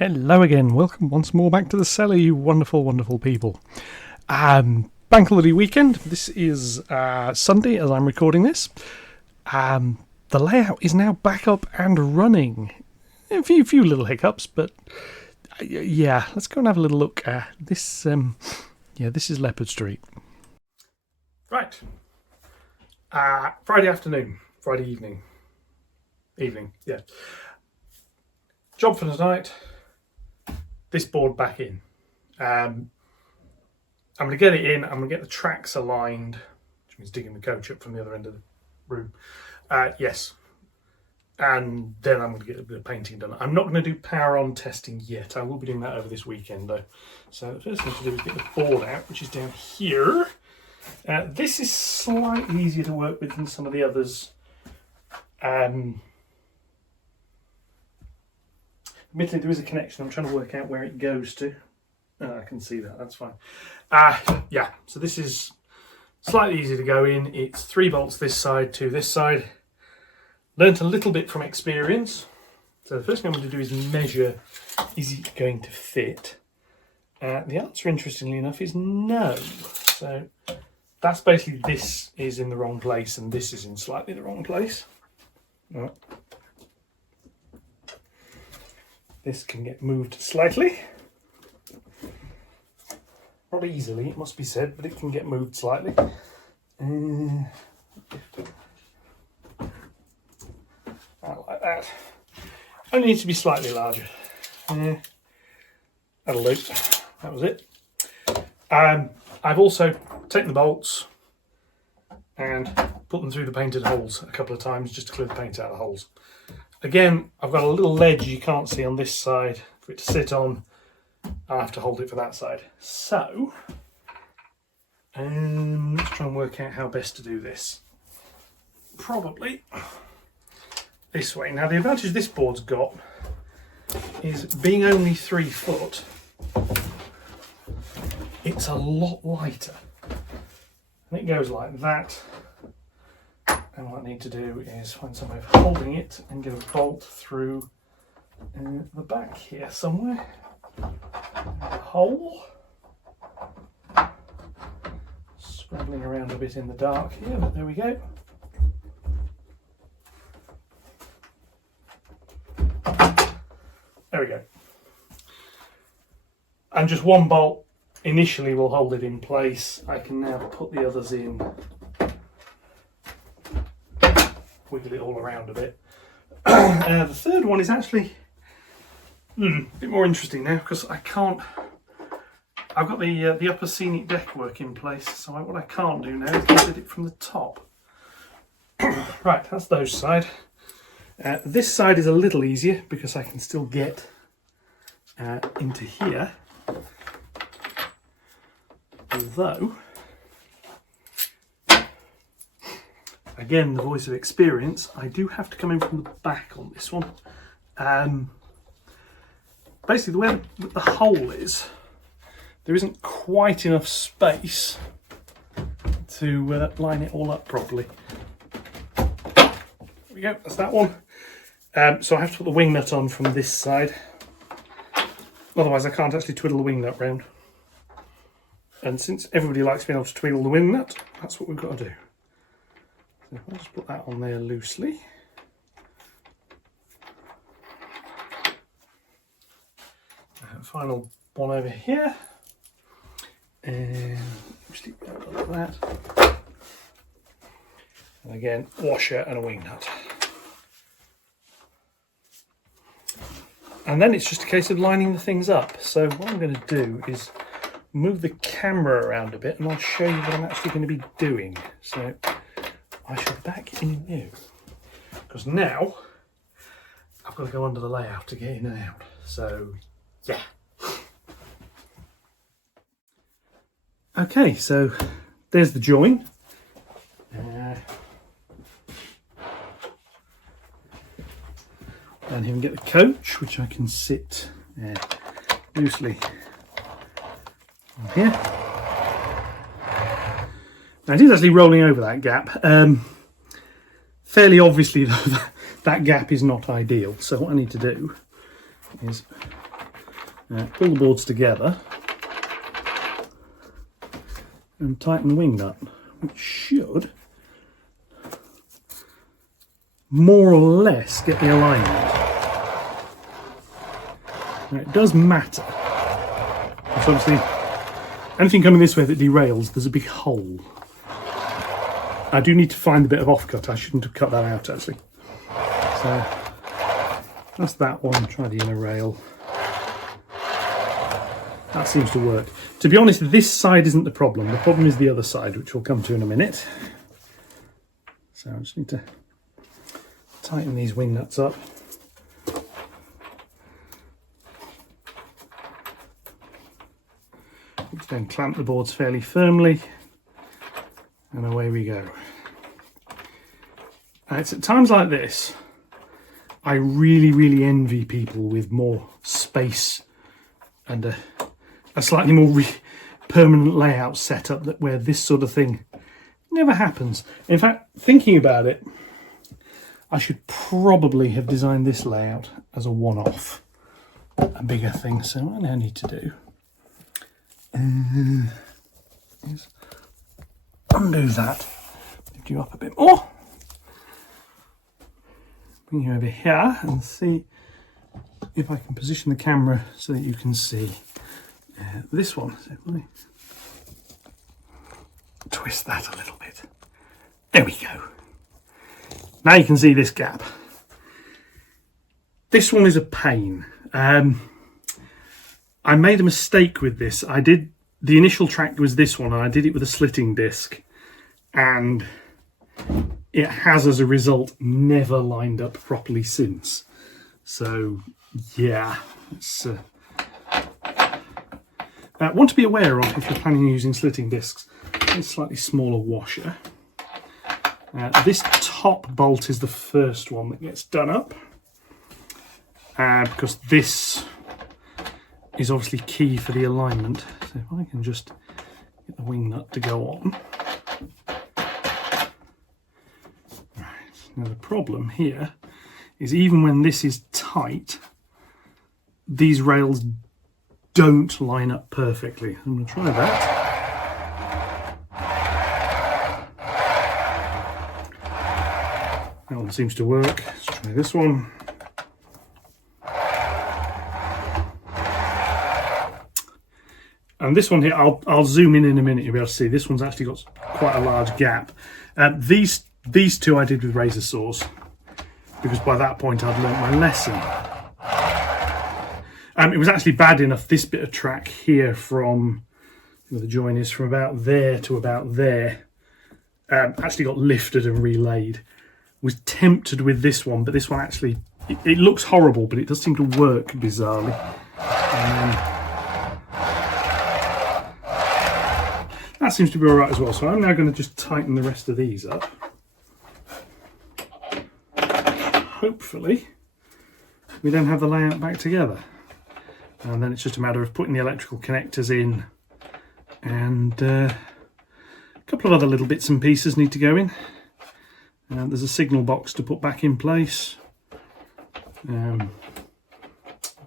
Hello again, welcome once more back to the cellar, you wonderful, wonderful people. Bank holiday weekend, this is Sunday as I'm recording this. The layout is now back up and running. A few little hiccups, but yeah, let's go and have a little look. This is Leopard Street. Right. Friday evening, yeah. Job for tonight. This board back in. I'm going to get it in. I'm going to get the tracks aligned, which means digging the coach up from the other end of the room. Yes. And then I'm going to get a bit of painting done. I'm not going to do power on testing yet. I will be doing that over this weekend though. So the first thing to do is get the board out, which is down here. This is slightly easier to work with than some of the others. Admittedly, there is a connection. I'm trying to work out where it goes to. I can see that. That's fine. Yeah, so this is slightly easier to go in. It's 3 bolts this side, 2 this side. Learned a little bit from experience. So the first thing I'm going to do is measure, is it going to fit? The answer, interestingly enough, is no. So that's basically this is in the wrong place and this is in slightly the wrong place. All right. This can get moved slightly. Not easily, it must be said, but it can get moved slightly. Like that. Only needs to be slightly larger. That'll do. That was it. I've also taken the bolts and put them through the painted holes a couple of times just to clear the paint out of the holes. Again, I've got a little ledge you can't see on this side for it to sit on. I'll have to hold it for that side. So, let's try and work out how best to do this. Probably this way. Now, the advantage this board's got is being only 3 foot, it's a lot lighter. And it goes like that. And what I need to do is find some way of holding it and get a bolt through the back here somewhere. A hole. Scrambling around a bit in the dark here, but there we go. There we go. And just one bolt initially will hold it in place. I can now put the others in. Wiggle it all around a bit. The third one is actually a bit more interesting now because I've got the upper scenic deck work in place, so what I can't do now is get it from the top. Right, that's those side. This side is a little easier because I can still get into here, although again, the voice of experience, I do have to come in from the back on this one. Basically, the way the hole is, there isn't quite enough space to line it all up properly. There we go, that's that one. So I have to put the wing nut on from this side. Otherwise, I can't actually twiddle the wing nut round. And since everybody likes being able to twiddle the wing nut, that's what we've got to do. So I'll just put that on there loosely. Final one over here. And stick that like that. And again, washer and a wing nut. And then it's just a case of lining the things up. So what I'm going to do is move the camera around a bit and I'll show you what I'm actually going to be doing. So I shall back in you, because now I've got to go under the layout to get in and out. So, yeah. Okay, so there's the join. Down here and get the coach, which I can sit loosely on here. Now it is actually rolling over that gap. Fairly obviously though, that gap is not ideal. So what I need to do is Pull the boards together and tighten the wing nut, which should more or less get the alignment. Now, it does matter. It's obviously anything coming this way that derails, there's a big hole. I do need to find the bit of offcut. I shouldn't have cut that out actually. So that's that one. Try the inner rail. That seems to work. To be honest, this side isn't the problem. The problem is the other side, which we'll come to in a minute. So I just need to tighten these wing nuts up. Then clamp the boards fairly firmly, and away we go. It's at times like this I really envy people with more space and a slightly more permanent layout setup, that where this sort of thing never happens. In fact, thinking about it, I should probably have designed this layout as a one-off, a bigger thing. So what I now need to do is undo that, lift you up a bit more, bring you over here and see if I can position the camera so that you can see this one. So if I twist that a little bit, there we go. Now you can see this gap. This one is a pain. I made a mistake with this. The initial track was this one, and I did it with a slitting disc, and it has, as a result, never lined up properly since. So yeah, it's one to be aware of if you're planning on using slitting discs. A slightly smaller washer. This top bolt is the first one that gets done up, because this is obviously key for the alignment. So if I can just get the wing nut to go on. Right, now the problem here is even when this is tight, these rails don't line up perfectly. I'm going to try that. That one seems to work. Let's try this one. And this one here, I'll zoom in a minute, you'll be able to see. This one's actually got quite a large gap. These two I did with razor saws, because by that point I'd learnt my lesson. It was actually bad enough, this bit of track here from where the join is, from about there to about there, actually got lifted and relaid. Was tempted with this one, but this one actually, it looks horrible, but it does seem to work bizarrely. That seems to be all right as well. So I'm now going to just tighten the rest of these up. Hopefully we then have the layout back together. And then it's just a matter of putting the electrical connectors in, and a couple of other little bits and pieces need to go in. There's a signal box to put back in place.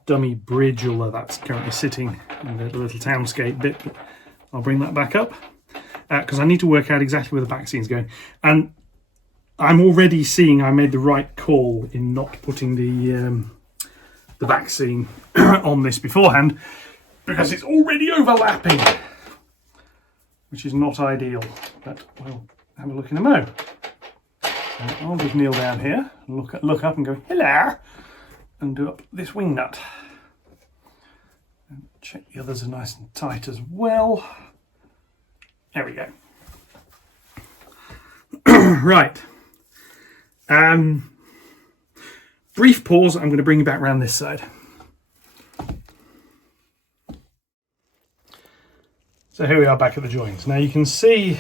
Dummy bridge, although that's currently sitting in the little townscape bit. But I'll bring that back up because I need to work out exactly where the backscene's going. And I'm already seeing I made the right call in not putting the backscene on this beforehand, because it's already overlapping, which is not ideal. But we'll have a look in a mo. So I'll just kneel down here, look up and go hello, and do up this wing nut. And check the others are nice and tight as well. There we go. Right. Brief pause. I'm going to bring you back round this side. So here we are back at the joins. Now you can see,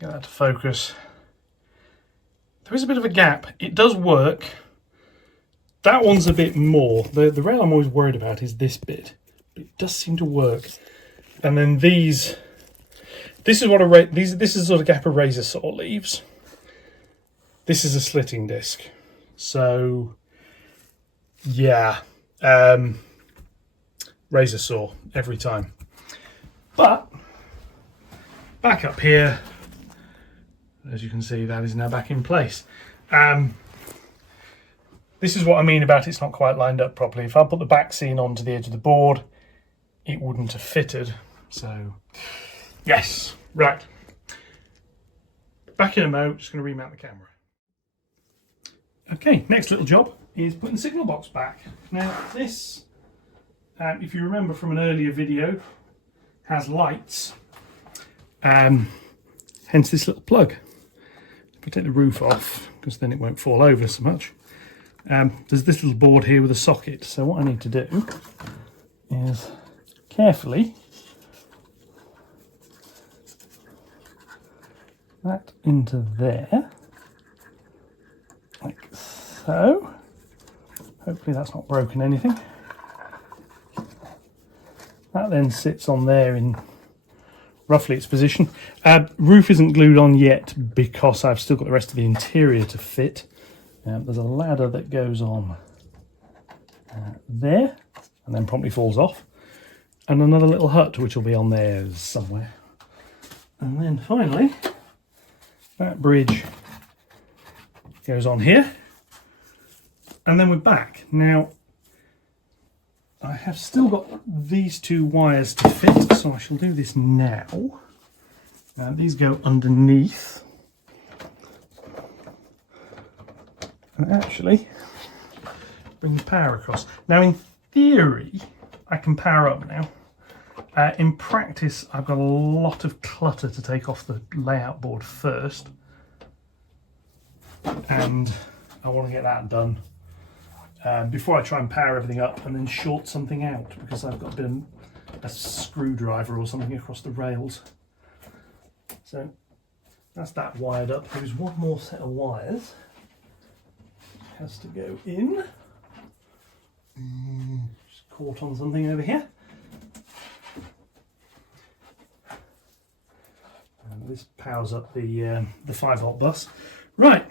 get that to focus. There is a bit of a gap. It does work. That one's a bit more. The rail I'm always worried about is this bit. But it does seem to work. And then this is what this is the sort of gap a razor saw leaves. This is a slitting disc. So yeah, razor saw every time. But back up here, as you can see, that is now back in place. This is what I mean about it's not quite lined up properly. If I put the back scene onto the edge of the board, it wouldn't have fitted. So, yes, right. Back in a mo, just going to remount the camera. Okay, next little job is putting the signal box back. Now this, if you remember from an earlier video, has lights. Hence this little plug. If I take the roof off, because then it won't fall over so much. There's this little board here with a socket. So what I need to do is carefully that into there, like so. Hopefully that's not broken anything. That then sits on there in roughly its position. Roof isn't glued on yet because I've still got the rest of the interior to fit. There's a ladder that goes on there and then promptly falls off, and another little hut which will be on there somewhere. And then finally that bridge goes on here, and then we're back. Now I have still got these two wires to fit, so I shall do this now. These go underneath. And actually bring the power across. Now in theory I can power up now. In practice I've got a lot of clutter to take off the layout board first, and I want to get that done before I try and power everything up and then short something out, because I've got a bit of a screwdriver or something across the rails. So that's that wired up. There's one more set of wires. Has to go in. Just caught on something over here. And this powers up the 5-volt bus. Right.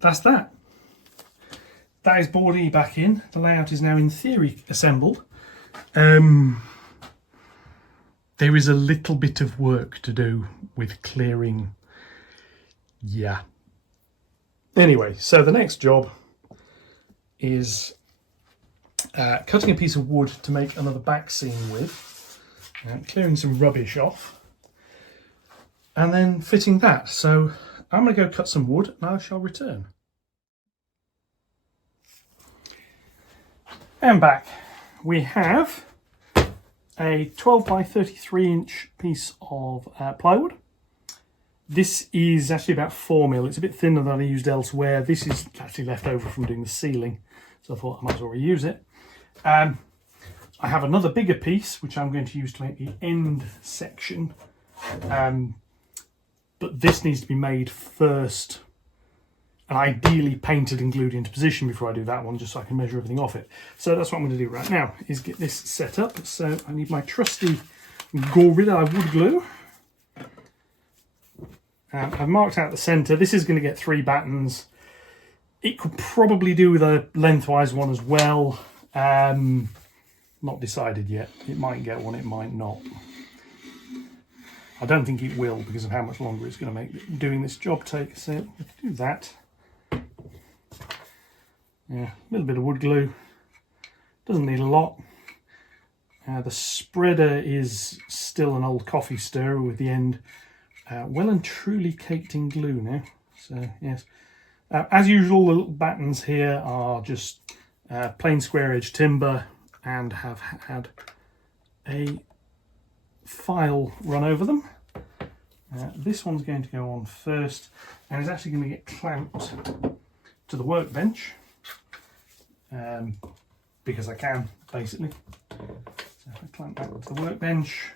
That's that. That is board E back in. The layout is now in theory assembled. There is a little bit of work to do with clearing. Yeah. Anyway, so the next job is cutting a piece of wood to make another back scene with, and clearing some rubbish off, and then fitting that. So I'm going to go cut some wood and I shall return. And back. We have a 12 by 33 inch piece of plywood. This is actually about 4mm. It's a bit thinner than I used elsewhere. This is actually left over from doing the ceiling, so I thought I might as well reuse it. I have another bigger piece which I'm going to use to make the end section, but this needs to be made first and ideally painted and glued into position before I do that one, just so I can measure everything off it. So that's what I'm going to do right now, is get this set up. So I need my trusty Gorilla wood glue. I've marked out the centre. This is going to get 3 battens. It could probably do with a lengthwise one as well. Not decided yet. It might get one, it might not. I don't think it will because of how much longer it's going to make doing this job take. So let's do that. Yeah, a little bit of wood glue. Doesn't need a lot. The spreader is still an old coffee stirrer with the end well and truly caked in glue now. So yes, as usual, the little battens here are just plain square edge timber and have had a file run over them. This one's going to go on first and is actually going to get clamped to the workbench because I can, basically. So if I clamp that to the workbench,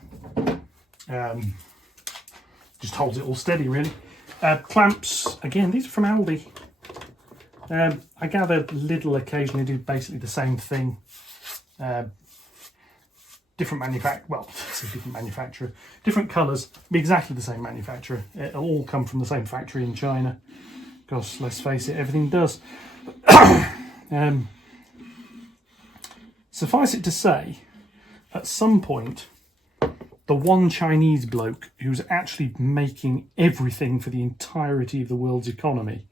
just holds it all steady, really. Clamps, again, these are from Aldi. I gather Lidl occasionally do basically the same thing. Different manufacturer, different colours, be exactly the same manufacturer. It'll all come from the same factory in China. Gosh, let's face it, everything does. Suffice it to say, at some point, the one Chinese bloke who's actually making everything for the entirety of the world's economy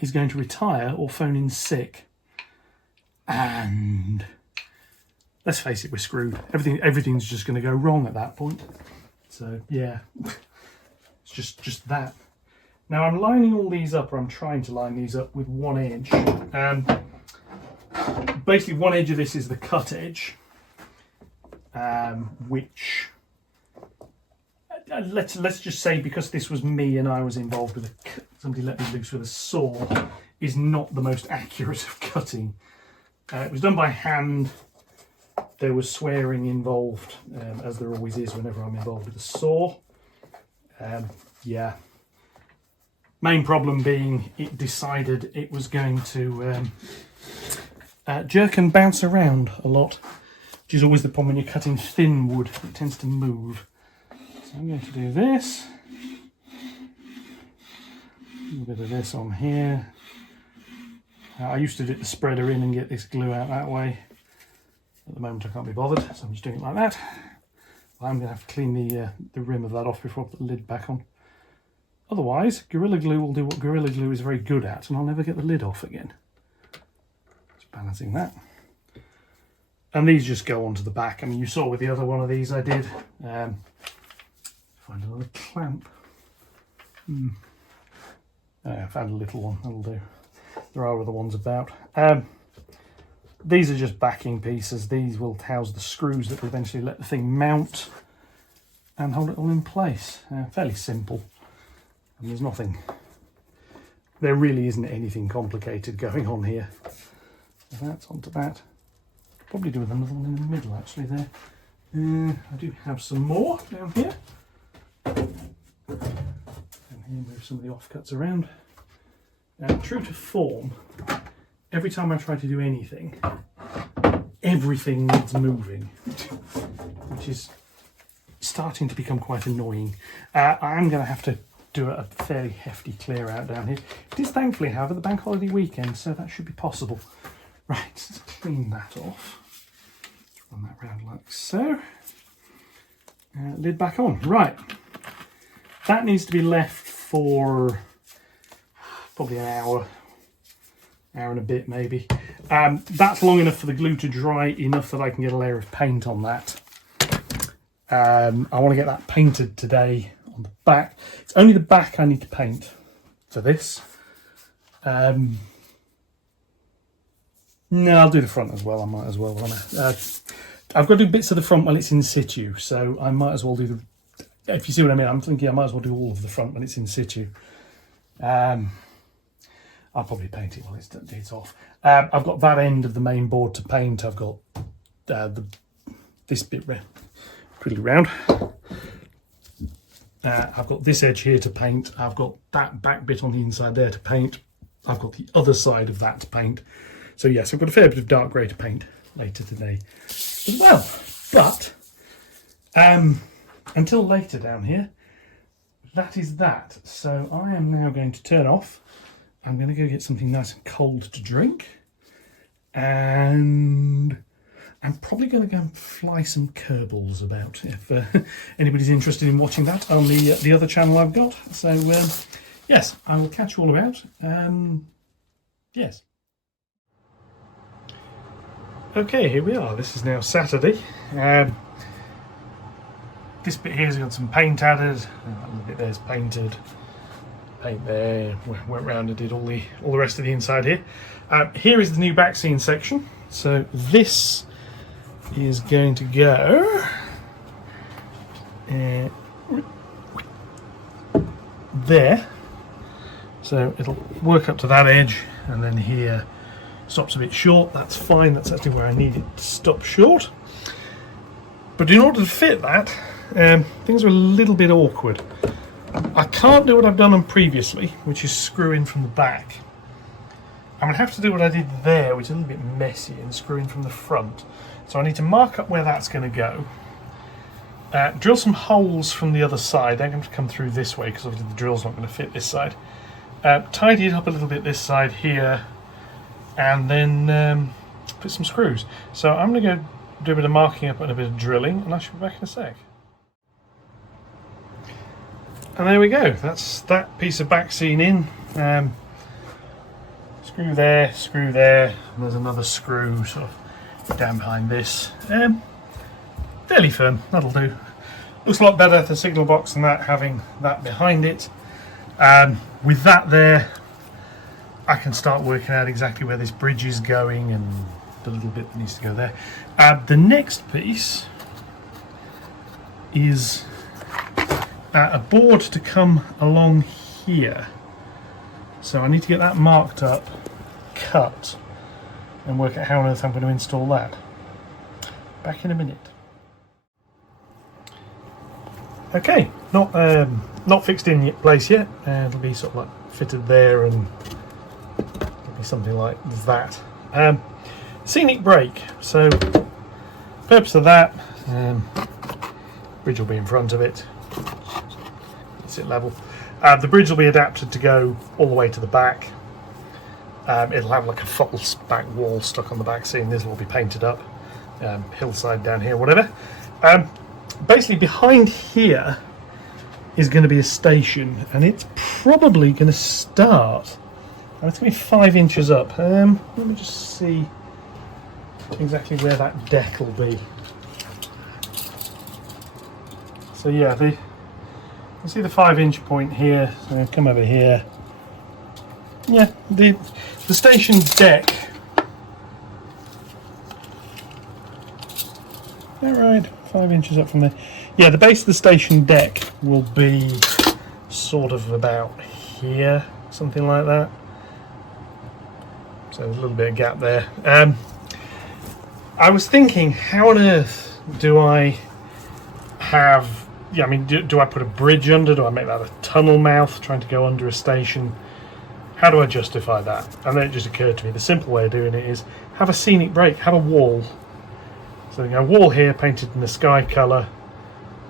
is going to retire or phone in sick. And let's face it, we're screwed. Everything's just going to go wrong at that point. So yeah, it's just that. Now I'm lining all these up, or I'm trying to line these up with one edge. Basically, one edge of this is the cut edge, which let's just say, because this was me and I was involved with somebody let me loose with a saw, is not the most accurate of cutting. It was done by hand. There was swearing involved, as there always is whenever I'm involved with a saw. Yeah. Main problem being it decided it was going to jerk and bounce around a lot, which is always the problem when you're cutting thin wood. It tends to move. So I'm going to do this. A little bit of this on here. I used to do the spreader in and get this glue out that way. At the moment I can't be bothered, so I'm just doing it like that. I'm going to have to clean the rim of that off before I put the lid back on. Otherwise, Gorilla Glue will do what Gorilla Glue is very good at, and I'll never get the lid off again. Just balancing that. And these just go onto the back. I mean, you saw with the other one of these I did. Find another clamp. I found a little one, that'll do. There are other ones about. These are just backing pieces. These will house the screws that will eventually let the thing mount and hold it all in place. Fairly simple. And there's nothing, there really isn't anything complicated going on here. So that's onto that. Probably do with another one in the middle actually there. I do have some more down here. And here, move some of the offcuts around. True to form, every time I try to do anything, everything needs moving, which is starting to become quite annoying. I am going to have to do a fairly hefty clear out down here. It is thankfully, however, the bank holiday weekend, so that should be possible. Right, let's clean that off. Let's run that round like so. Lid back on. Right, that needs to be left for probably an hour and a bit maybe. That's long enough for the glue to dry enough that I can get a layer of paint on that. I want to get that painted today on the back. It's only the back I need to paint for this. No, I'll do the front as well. I might as well. I've got to do bits of the front when it's in situ, so I might as well do the... If you see what I mean, I'm thinking I might as well do all of the front when it's in situ. I'll probably paint it while it's off. I've got that end of the main board to paint. I've got this bit pretty round. I've got this edge here to paint. I've got that back bit on the inside there to paint. I've got the other side of that to paint. So yes, I've got a fair bit of dark grey to paint later today as well. But until later down here, that is that. So I am now going to turn off. I'm going to go get something nice and cold to drink. And I'm probably going to go and fly some Kerbals about if anybody's interested in watching that on the other channel I've got. So yes, I will catch you all about. Yes. Okay, here we are. This is now Saturday. This bit here's got some paint added. That little bit there's painted. Paint there. Went round and did all the rest of the inside here. Here is the new backscene section. So this is going to go there. So it'll work up to that edge, and then here stops a bit short. That's fine. That's actually where I need it to stop short. But in order to fit that, things are a little bit awkward. I can't do what I've done on previously, which is screw in from the back. I'm going to have to do what I did there, which is a little bit messy, and screw in from the front. So I need to mark up where that's going to go. Drill some holes from the other side. They're going to come through this way because obviously the drill's not going to fit this side. Tidy it up a little bit this side here, and then fit some screws. So I'm going to go do a bit of marking up and a bit of drilling, and I shall be back in a sec. And there we go, that's that piece of backscene in. Screw there, and there's another screw sort of down behind this. Fairly firm, that'll do. Looks a lot better, the signal box, than that, having that behind it. With that there, I can start working out exactly where this bridge is going and the little bit that needs to go there. The next piece is a board to come along here. So I need to get that marked up, cut, and work out how on earth I'm going to install that. Back in a minute. Okay, not fixed in place yet. It'll be sort of like fitted there, and it'll be something like that. Scenic brake. So, purpose of that, bridge will be in front of it. Sit level. The bridge will be adapted to go all the way to the back. It'll have like a false back wall stuck on the back seam. This will all be painted up. Hillside down here, whatever. Basically behind here is going to be a station, and it's probably going to start, it's going to be 5 inches up. Let me just see exactly where that deck will be. So yeah, you see the 5-inch point here, so come over here. Yeah, the station deck. Is that right? 5 inches up from there. Yeah, the base of the station deck will be sort of about here, something like that. So there's a little bit of gap there. I was thinking, how on earth do I have... Yeah, I mean, do I put a bridge under? Do I make that a tunnel mouth trying to go under a station? How do I justify that? And then it just occurred to me, the simple way of doing it is have a scenic brake, have a wall. So you got a wall here painted in the sky colour.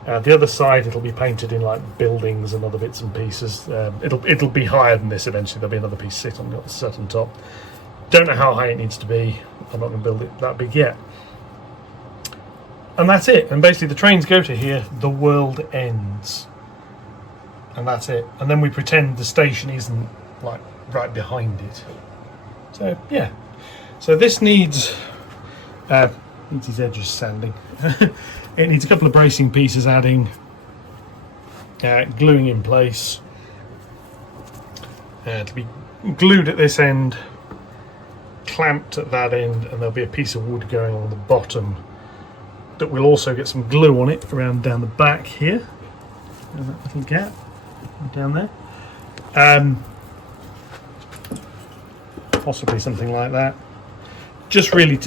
The other side it'll be painted in like buildings and other bits and pieces. It'll be higher than this eventually. There'll be another piece set on top. Don't know how high it needs to be. I'm not going to build it that big yet. And that's it. And basically the trains go to here, the world ends. And that's it. And then we pretend the station isn't like right behind it. So yeah. So this needs his edges sanding. It needs a couple of bracing pieces adding, gluing in place. To be glued at this end, clamped at that end, and there'll be a piece of wood going on the bottom that will also get some glue on it around down the back here. There's that little gap down there. Possibly something like that. Just really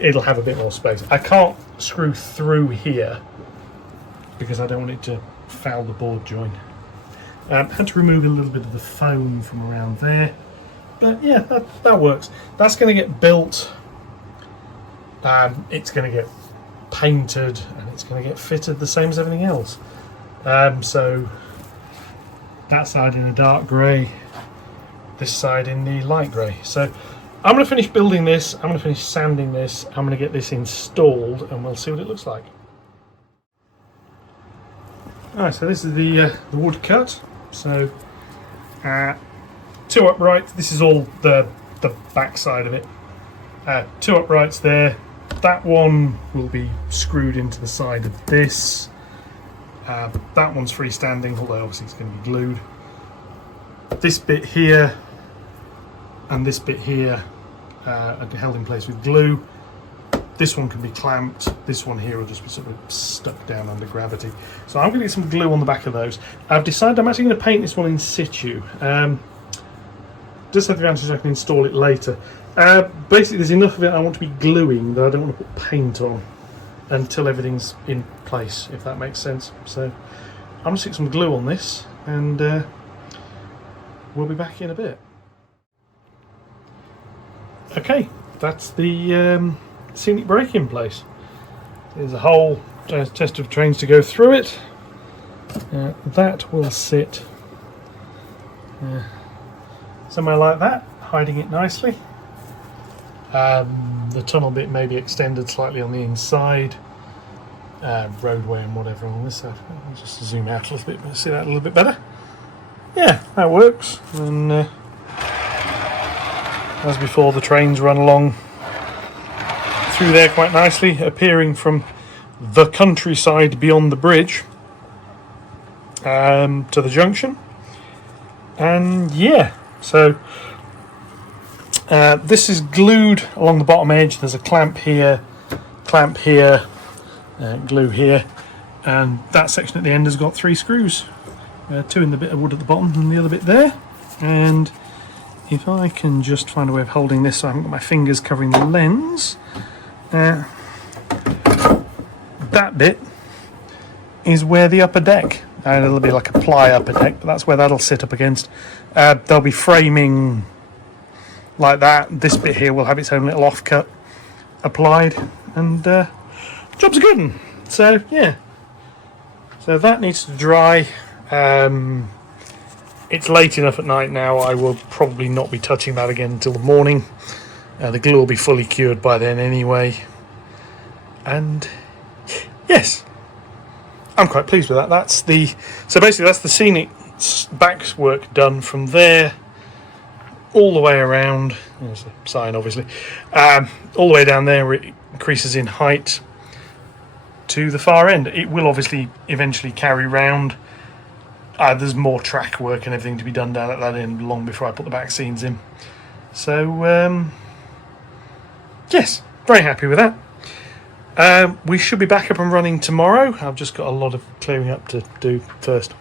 it'll have a bit more space. I can't screw through here because I don't want it to foul the board join. Had to remove a little bit of the foam from around there. But yeah, that works. That's going to get built. It's going to get painted, and it's going to get fitted the same as everything else. So that side in a dark grey, this side in the light grey. So I'm going to finish building this, I'm going to finish sanding this, I'm going to get this installed, and we'll see what it looks like. Alright, so this is the wood cut. So 2 uprights, this is all the back side of it. 2 uprights there. That one will be screwed into the side of this. That one's freestanding, although obviously it's going to be glued. This bit here and this bit here are held in place with glue. This one can be clamped. This one here will just be sort of stuck down under gravity. So I'm going to get some glue on the back of those. I've decided I'm actually going to paint this one in situ. Just have the advantage I can install it later. Basically, there's enough of it I want to be gluing that I don't want to put paint on until everything's in place, if that makes sense. So I'm going to stick some glue on this, and we'll be back in a bit. Okay, that's the scenic brake in place. There's a whole test of trains to go through it. That will sit somewhere like that, hiding it nicely. The tunnel bit may be extended slightly on the inside. Roadway and whatever on this side. I'll just zoom out a little bit, see that a little bit better. Yeah, that works. And as before, the trains run along through there quite nicely, appearing from the countryside beyond the bridge to the junction. And yeah, so this is glued along the bottom edge. There's a clamp here, glue here, and that section at the end has got 3 screws, 2 in the bit of wood at the bottom and the other bit there. And if I can just find a way of holding this so I haven't got my fingers covering the lens, that bit is where the upper deck, and it'll be like a ply upper deck, but that's where that'll sit up against. There'll be framing like that. This bit here will have its own little offcut applied, and job's a good one. So yeah, so that needs to dry. It's late enough at night now, I will probably not be touching that again until the morning. The glue will be fully cured by then anyway. And yes, I'm quite pleased with that. So basically that's the scenic back work done from there all the way around. There's a sign obviously. All the way down there where it increases in height to the far end. It will obviously eventually carry round. There's more track work and everything to be done down at that end long before I put the back scenes in. So yes, very happy with that. We should be back up and running tomorrow. I've just got a lot of clearing up to do first,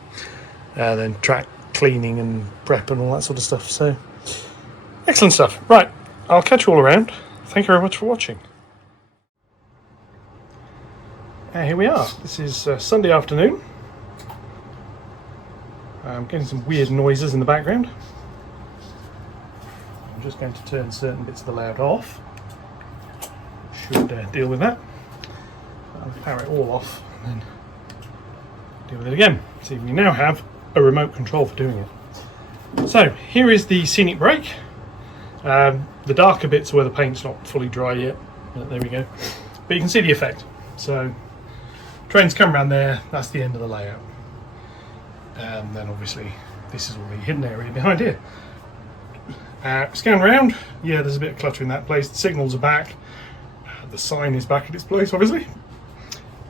then track cleaning and prep and all that sort of stuff. So excellent stuff. Right, I'll catch you all around. Thank you very much for watching. Here we are. This is Sunday afternoon. I'm getting some weird noises in the background. I'm just going to turn certain bits of the layout off. Should deal with that. I'll power it all off and then deal with it again. See, we now have a remote control for doing it. So here is the scenic brake. The darker bits are where the paint's not fully dry yet. There we go. But you can see the effect. So trains come around there, that's the end of the layout. And then obviously this is all the hidden area behind here. Scan around, yeah, there's a bit of clutter in that place. The signals are back, the sign is back in its place obviously.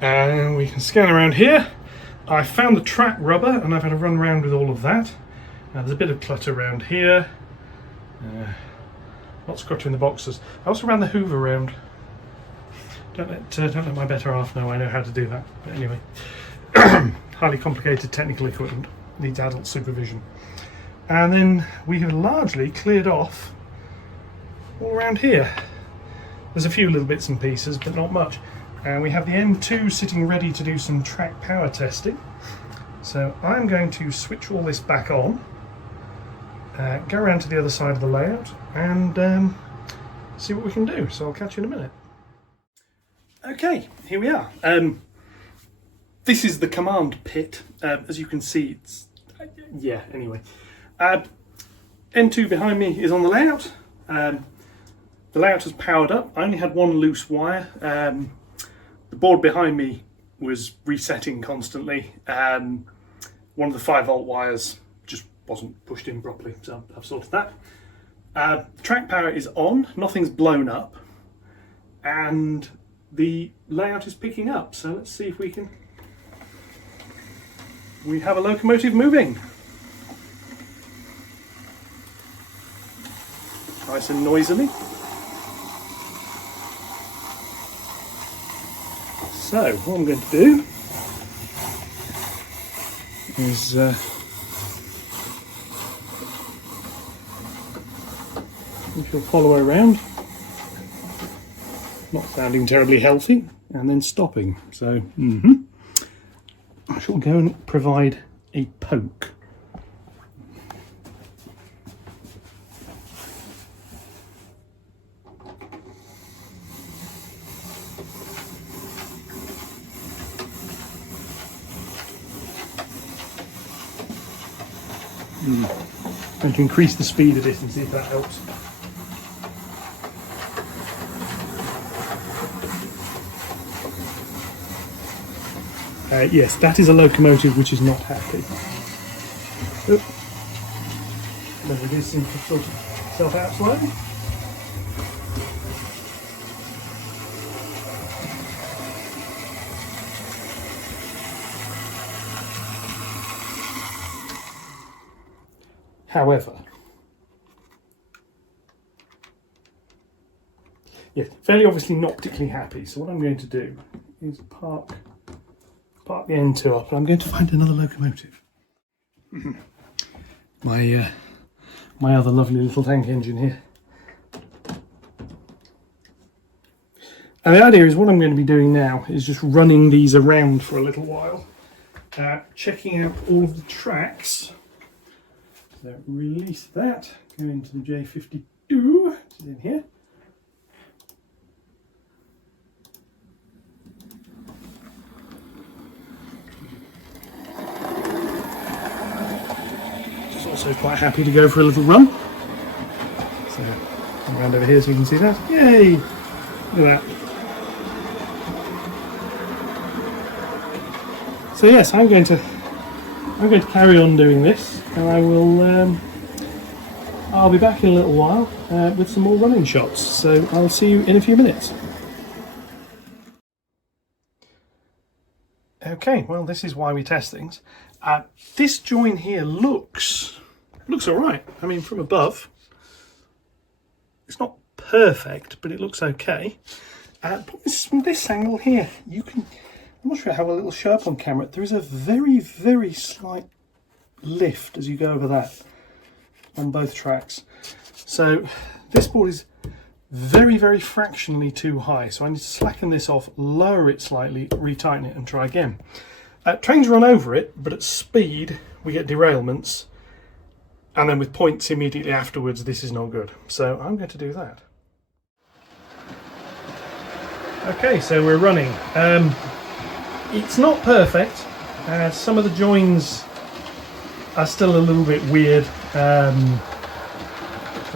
And we can scan around here. I found the track rubber and I've had a run around with all of that. There's a bit of clutter around here. Lots of clutter in the boxes. I also ran the hoover around. Don't let my better half know I know how to do that. But anyway, highly complicated technical equipment, needs adult supervision. And then we have largely cleared off all around here. There's a few little bits and pieces, but not much. And we have the M2 sitting ready to do some track power testing. So I'm going to switch all this back on, go around to the other side of the layout and see what we can do. So I'll catch you in a minute. Okay, here we are. This is the command pit. As you can see, it's yeah. Anyway, M2 behind me is on the layout. The layout has powered up. I only had one loose wire. The board behind me was resetting constantly. One of the 5-volt wires just wasn't pushed in properly, so I've sorted that. Track power is on. Nothing's blown up, and the layout is picking up. So let's see if we can. We have a locomotive moving. Nice and noisily. So what I'm going to do is we shall follow her around, not sounding terribly healthy, and then stopping. So I shall go and provide a poke. I'm going to increase the speed of this and see if that helps. Yes, that is a locomotive which is not happy. Oop. But it is seems to sort itself out slowly. However, yeah, fairly obviously not particularly happy. So what I'm going to do is park the N2 up, and I'm going to find another locomotive. My other lovely little tank engine here. And the idea is what I'm going to be doing now is just running these around for a little while, checking out all of the tracks. So release that, go into the J52, which is in here. Just also quite happy to go for a little run. So come around over here so you can see that. Yay! Look at that. So yes, I'm going to carry on doing this, and I'll be back in a little while with some more running shots. So I'll see you in a few minutes. Okay, well this is why we test things. This join here looks all right. I mean, from above, it's not perfect, but it looks okay. But from this angle here, I'm not sure how well it will show up on camera. There is a very, very slight lift as you go over that on both tracks. So this board is very, very fractionally too high. So I need to slacken this off, lower it slightly, retighten it and try again. Trains run over it, but at speed we get derailments. And then with points immediately afterwards, this is not good. So I'm going to do that. Okay, so we're running. It's not perfect. Some of the joins are still a little bit weird. Train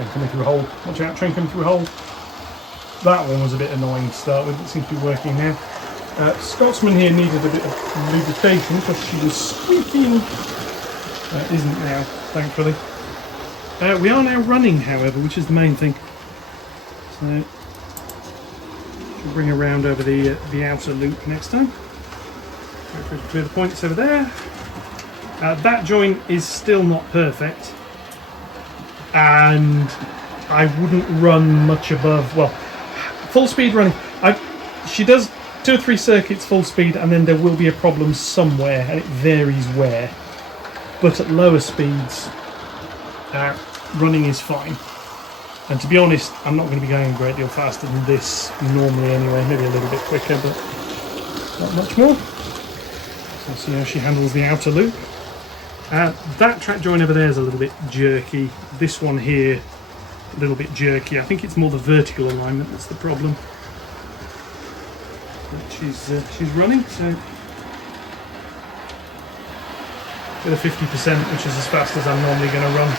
coming through a hole. Watch out, train coming through a hole. That one was a bit annoying to start with. It seems to be working now. Scotsman here needed a bit of lubrication because she was squeaking. Isn't now, thankfully. We are now running, however, which is the main thing. So we'll bring her around over the outer loop next time. Clear the points over there. That joint is still not perfect, and I wouldn't run much above, well, full speed running. She does 2 or 3 circuits full speed, and then there will be a problem somewhere, and it varies where. But at lower speeds, running is fine. And to be honest, I'm not going to be going a great deal faster than this normally anyway, maybe a little bit quicker, but not much more. So see how she handles the outer loop. That track join over there is a little bit jerky. This one here, a little bit jerky. I think it's more the vertical alignment that's the problem. But she's running, so with a 50%, which is as fast as I'm normally going to run.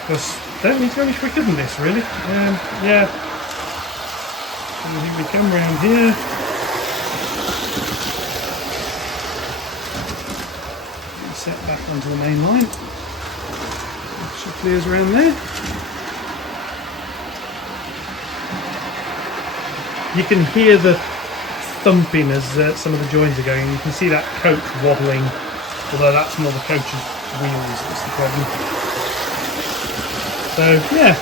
Because don't need to go any quicker than this, really. Yeah. I think we come round here. Set back onto the main line. She clears around there. You can hear the thumping as some of the joins are going. You can see that coach wobbling, although that's more the coach's wheels that's the problem. So yeah,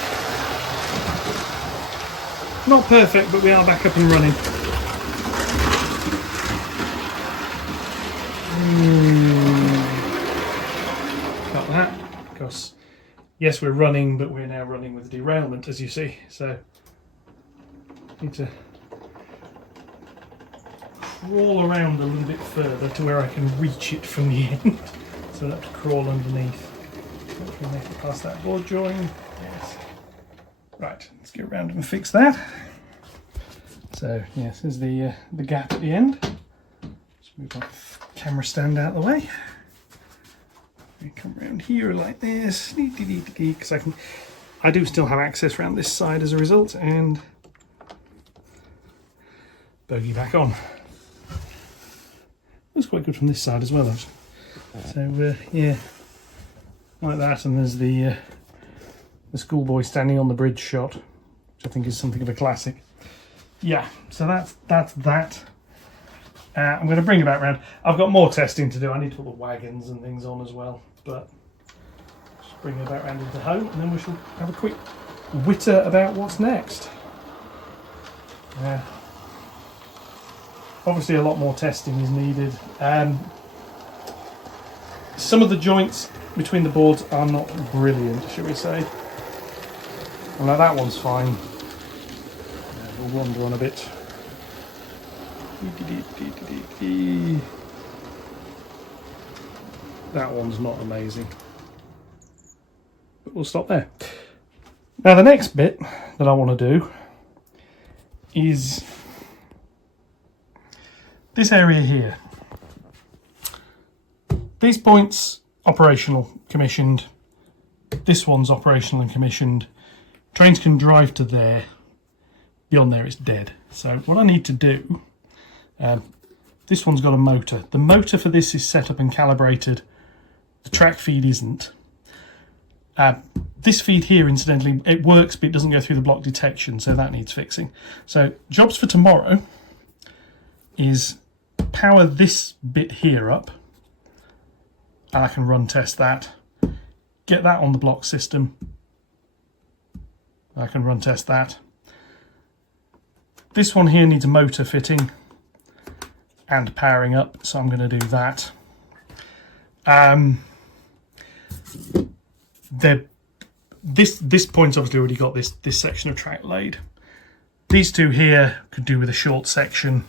not perfect, but we are back up and running. Got that, because yes, we're running, but we're now running with derailment, as you see. So need to crawl around a little bit further to where I can reach it from the end. So I have to crawl underneath. Hopefully make it past that board join. Yes. Right, let's get around and fix that. So yes, there's the gap at the end. Just move my camera stand out of the way. We come around here like this, because I do still have access around this side as a result, and bogey back on. Looks quite good from this side as well, actually. So yeah, like that. And there's the schoolboy standing on the bridge shot, which I think is something of a classic. Yeah, so that's that. I'm going to bring it back round. I've got more testing to do. I need to put the wagons and things on as well, but just bring it back round into home, and then we shall have a quick witter about what's next. Obviously, a lot more testing is needed. Some of the joints between the boards are not brilliant, shall we say. Well, now that one's fine. We'll wander on a bit. That one's not amazing. But we'll stop there. Now the next bit that I want to do is this area here. These points, operational, commissioned. This one's operational and commissioned. Trains can drive to there. Beyond there it's dead. So what I need to do, this one's got a motor. The motor for this is set up and calibrated. The track feed isn't. This feed here, incidentally, it works, but it doesn't go through the block detection, so that needs fixing. So jobs for tomorrow is power this bit here up, and I can run test that. Get that on the block system. I can run test that. This one here needs a motor fitting and powering up, so I'm going to do that. This point's obviously already got this section of track laid. These two here could do with a short section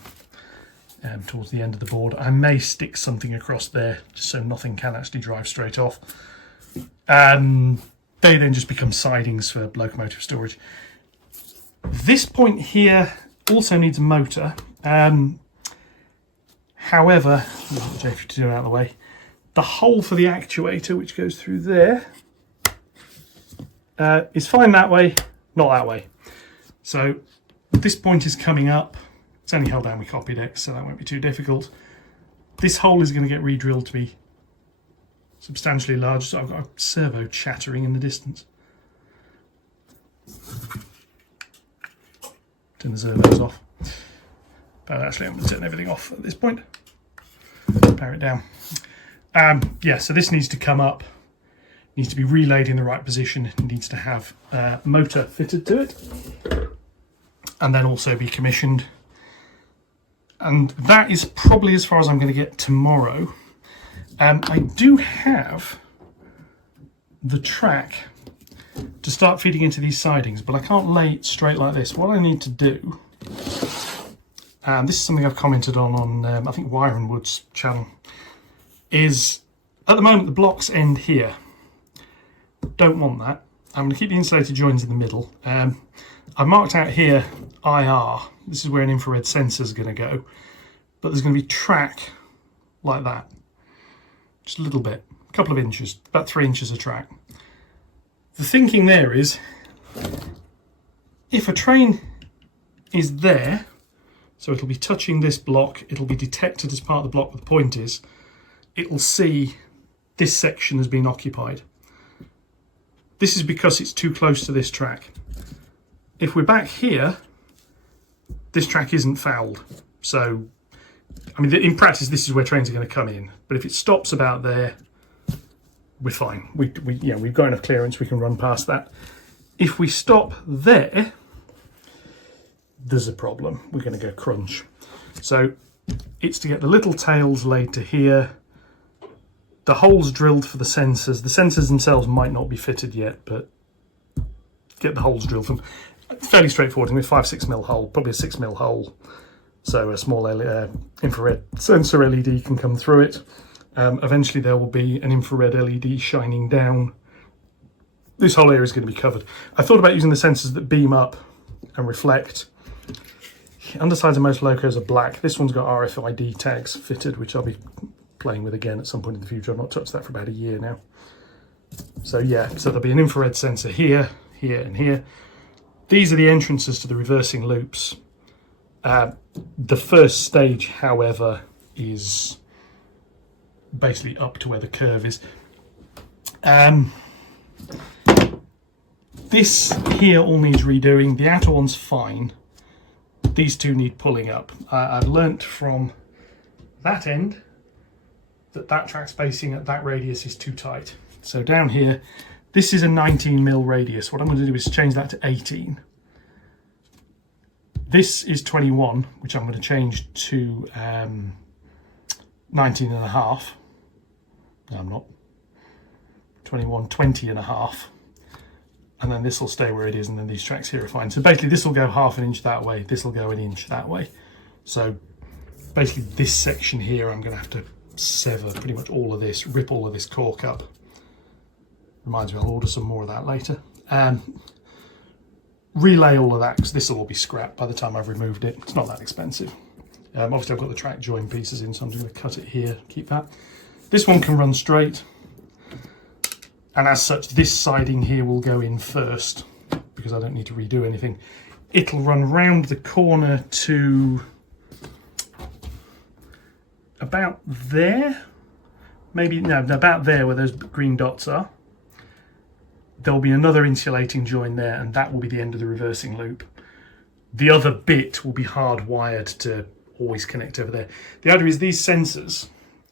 towards the end of the board. I may stick something across there just so nothing can actually drive straight off. They then just become sidings for locomotive storage. This point here also needs a motor. However, if to do it out of the way, the hole for the actuator, which goes through there, is fine that way, not that way. So this point is coming up. It's only held down with copy decks, so that won't be too difficult. This hole is going to get re-drilled to be substantially larger, so I've got a servo chattering in the distance. Turn the servos off. But actually I'm going to turn everything off at this point. Power it down. Yeah, so this needs to come up. Needs to be relayed in the right position. It needs to have a motor fitted to it. And then also be commissioned. And that is probably as far as I'm going to get tomorrow. I do have the track to start feeding into these sidings, but I can't lay it straight like this. What I need to do, this is something I've commented on I think Wire and Wood's channel, is at the moment the blocks end here. Don't want that. I'm going to keep the insulated joins in the middle. I've marked out here IR. This is where an infrared sensor is going to go, but there's going to be track like that. Just a little bit, a couple of inches, about 3 inches of track. The thinking there is, if a train is there, so it'll be touching this block, it'll be detected as part of the block where the point is, it'll see this section has been occupied. This is because it's too close to this track. If we're back here, this track isn't fouled. So, I mean, in practice, this is where trains are going to come in. But if it stops about there, we're fine. We've got enough clearance, we can run past that. If we stop there, there's a problem. We're going to go crunch. So it's to get the little tails laid to here, the holes drilled for the sensors. The sensors themselves might not be fitted yet, but get the holes drilled from. Fairly straightforward. With 5-6mm hole, probably a 6mm hole. So a small infrared sensor LED can come through it. Eventually there will be an infrared LED shining down. This whole area is going to be covered. I thought about using the sensors that beam up and reflect. The undersides of most locos are black. This one's got RFID tags fitted, which I'll be playing with again at some point in the future. I've not touched that for about a year now. So yeah, so there'll be an infrared sensor here, here and here. These are the entrances to the reversing loops. The first stage, however, is basically up to where the curve is. This here all needs redoing. The outer one's fine. These two need pulling up. I've learnt from that end that track spacing at that radius is too tight. So down here, this is a 19mm radius. What I'm going to do is change that to 18. This is 21, which I'm going to change to 19.5. No, I'm not. 21, 20.5. And then this will stay where it is, and then these tracks here are fine. So basically this will go half an inch that way, this will go an inch that way. So basically this section here I'm going to have to sever pretty much all of this, rip all of this cork up. Reminds me, I'll order some more of that later. Relay all of that, because this will all be scrapped by the time I've removed it. It's not that expensive. Obviously I've got the track join pieces in, so I'm just going to cut it here, keep that. This one can run straight. And as such, this siding here will go in first, because I don't need to redo anything. It'll run round the corner to about there. Maybe, no, about there where those green dots are. There'll be another insulating join there, and that will be the end of the reversing loop. The other bit will be hardwired to always connect over there. The idea is these sensors,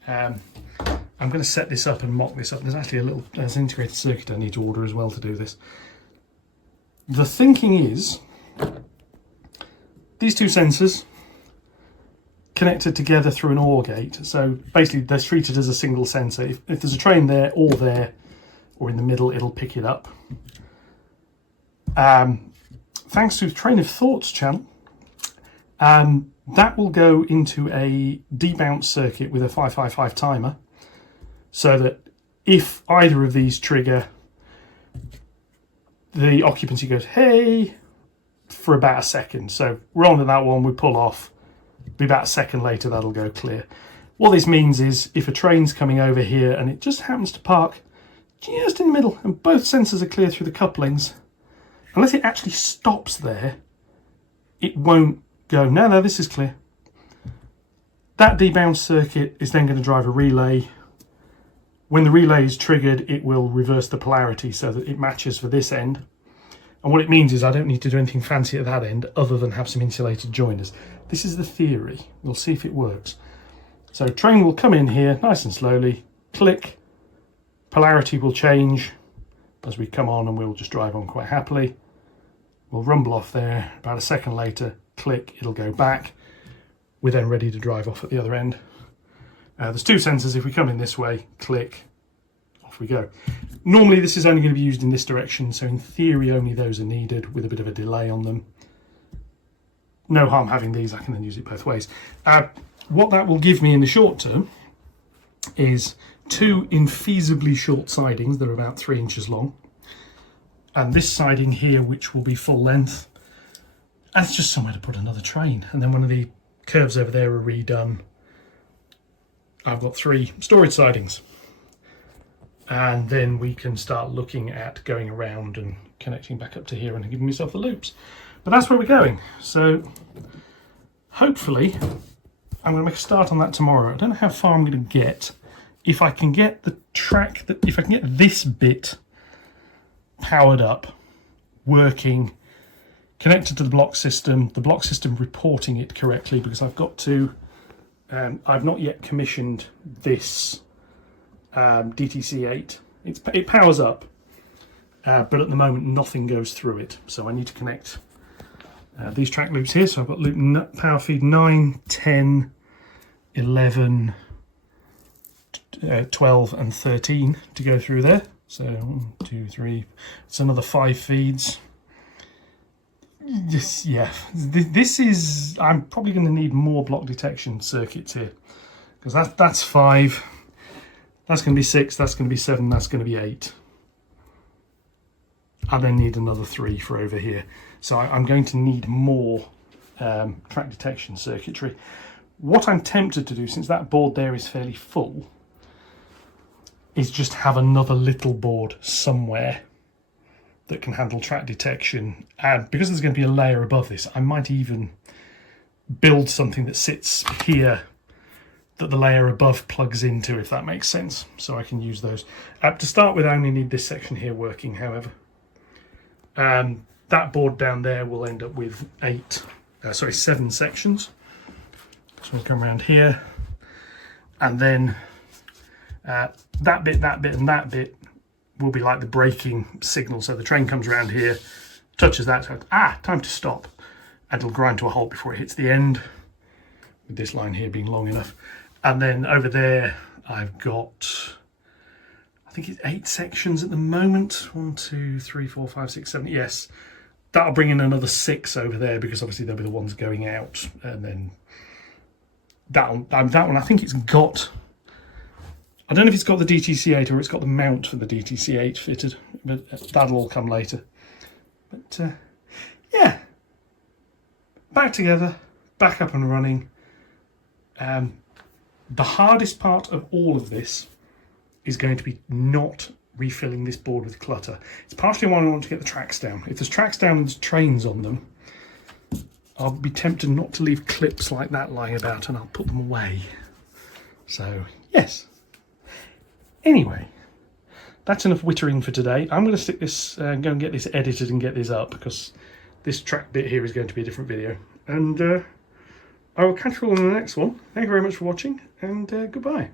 I'm going to set this up and mock this up. There's actually there's an integrated circuit I need to order as well to do this. The thinking is, these two sensors connected together through an OR gate. So basically they're treated as a single sensor. If there's a train there, or in the middle, it'll pick it up. Thanks to the Train of Thoughts channel, that will go into a debounce circuit with a 555 timer, so that if either of these trigger, the occupancy goes, hey, for about a second. So we're on to that one, we pull off, be about a second later, that'll go clear. What this means is if a train's coming over here and it just happens to park just in the middle and both sensors are clear through the couplings, unless it actually stops there, it won't go, no, this is clear. That debounce circuit is then going to drive a relay. When the relay is triggered, it will reverse the polarity so that it matches for this end. And what it means is I don't need to do anything fancy at that end other than have some insulated joiners. This is the theory. We'll see if it works. So train will come in here nice and slowly, click, polarity will change as we come on, and we'll just drive on quite happily. We'll rumble off there, about a second later, click, it'll go back. We're then ready to drive off at the other end. There's two sensors. If we come in this way, click, off we go. Normally this is only going to be used in this direction, so in theory only those are needed with a bit of a delay on them. No harm having these, I can then use it both ways. What that will give me in the short term is two infeasibly short sidings that are about 3 inches long, and this siding here which will be full length. And it's just somewhere to put another train, and then one of the curves over there are redone. I've got 3 storage sidings, and then we can start looking at going around and connecting back up to here and giving myself the loops. But that's where we're going. So hopefully I'm going to make a start on that tomorrow. I don't know how far I'm going to get. If I can get the track, if I can get this bit powered up, working, connected to the block system reporting it correctly, because I've got to, I've not yet commissioned this DTC8. It powers up, but at the moment nothing goes through it. So I need to connect these track loops here. So I've got loop power feed 9, 10, 11, 12 and 13 to go through there. So 1, 2, 3, it's another 5 feeds. This is, I'm probably going to need more block detection circuits here, because that's 5, that's going to be 6, that's going to be 7, that's going to be 8. I then need another 3 for over here. So I'm going to need more track detection circuitry. What I'm tempted to do, since that board there is fairly full, is just have another little board somewhere that can handle track detection. And because there's going to be a layer above this, I might even build something that sits here that the layer above plugs into, if that makes sense. So I can use those. To start with, I only need this section here working, however. That board down there will end up with 7 sections. So we'll come around here, and then that bit, and that bit will be like the braking signal. So the train comes around here, touches that, so time to stop, and it'll grind to a halt before it hits the end, with this line here being long enough. And then over there I've got, I think it's 8 sections at the moment. 1, 2, 3, 4, 5, 6, 7. Yes, that'll bring in another 6 over there, because obviously they'll be the ones going out. And then that one I think it's got, I don't know if it's got the DTC8 or it's got the mount for the DTC8 fitted, but that'll all come later. But yeah, back together, back up and running. The hardest part of all of this is going to be not refilling this board with clutter. It's partially why I want to get the tracks down. If there's tracks down and there's trains on them, I'll be tempted not to leave clips like that lying about, and I'll put them away. So, yes. Anyway, that's enough wittering for today. I'm going to stick this, go and get this edited and get this up, because this track bit here is going to be a different video. And I will catch you all in the next one. Thank you very much for watching, and goodbye.